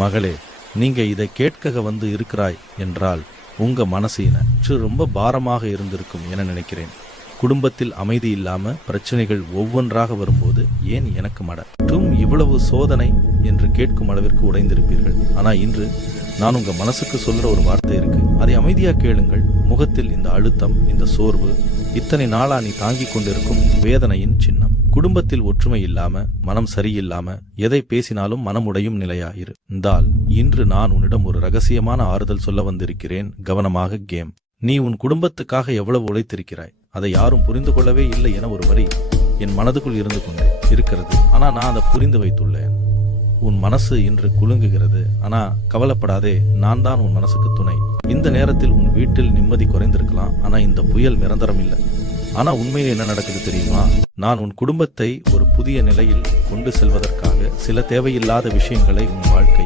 மகளே, நீங்க இதை கேட்க வந்து இருக்கிறாய் என்றால் உங்க மனசு ரொம்ப பாரமாக இருந்திருக்கும் என நினைக்கிறேன். குடும்பத்தில் அமைதி இல்லாம பிரச்சனைகள் ஒவ்வொன்றாக வரும்போது ஏன் எனக்கு மட்டும் இவ்வளவு சோதனை என்று கேட்கும் அளவிற்கு உடைந்திருப்பீர்கள். ஆனா இன்று நான் உங்க மனசுக்கு சொல்ற ஒரு வார்த்தை இருக்கு, அதை அமைதியா கேளுங்கள். முகத்தில் இந்த அழுத்தம், இந்த சோர்வு இத்தனை நாளா நீ தாங்கிக் கொண்டிருக்கும் வேதனையின் சின்னம். குடும்பத்தில் ஒற்றுமை இல்லாம, மனம் சரியில்லாம எதை பேசினாலும் மனமுடையும் நிலையா இருந்தால் இன்று நான் உன்னிடம் ஒரு ரகசியமான ஆறுதல் சொல்ல வந்திருக்கிறேன். கவனமாக கேம். நீ உன் குடும்பத்துக்காக எவ்வளவு உழைத்திருக்கிறாய், அதை யாரும் புரிந்து கொள்ளவே இல்லை என ஒரு வரி என் மனதுக்குள் இருந்து கொண்டே இருக்கிறது. ஆனா நான் அதை புரிந்து வைத்துள்ளேன். உன் மனசு இன்று குலுங்குகிறது. ஆனா கவலைப்படாதே, நான் தான் உன் மனசுக்கு துணை. இந்த நேரத்தில் உன் வீட்டில் நிம்மதி குறைந்திருக்கலாம், ஆனா இந்த புயல் நிரந்தரம் இல்லை. ஆனா உண்மையில் என்ன நடக்குது தெரியுமா? நான் உன் குடும்பத்தை ஒரு புதிய நிலையில் கொண்டு செல்வதற்காக சில தேவையில்லாத விஷயங்களை உன் வாழ்க்கை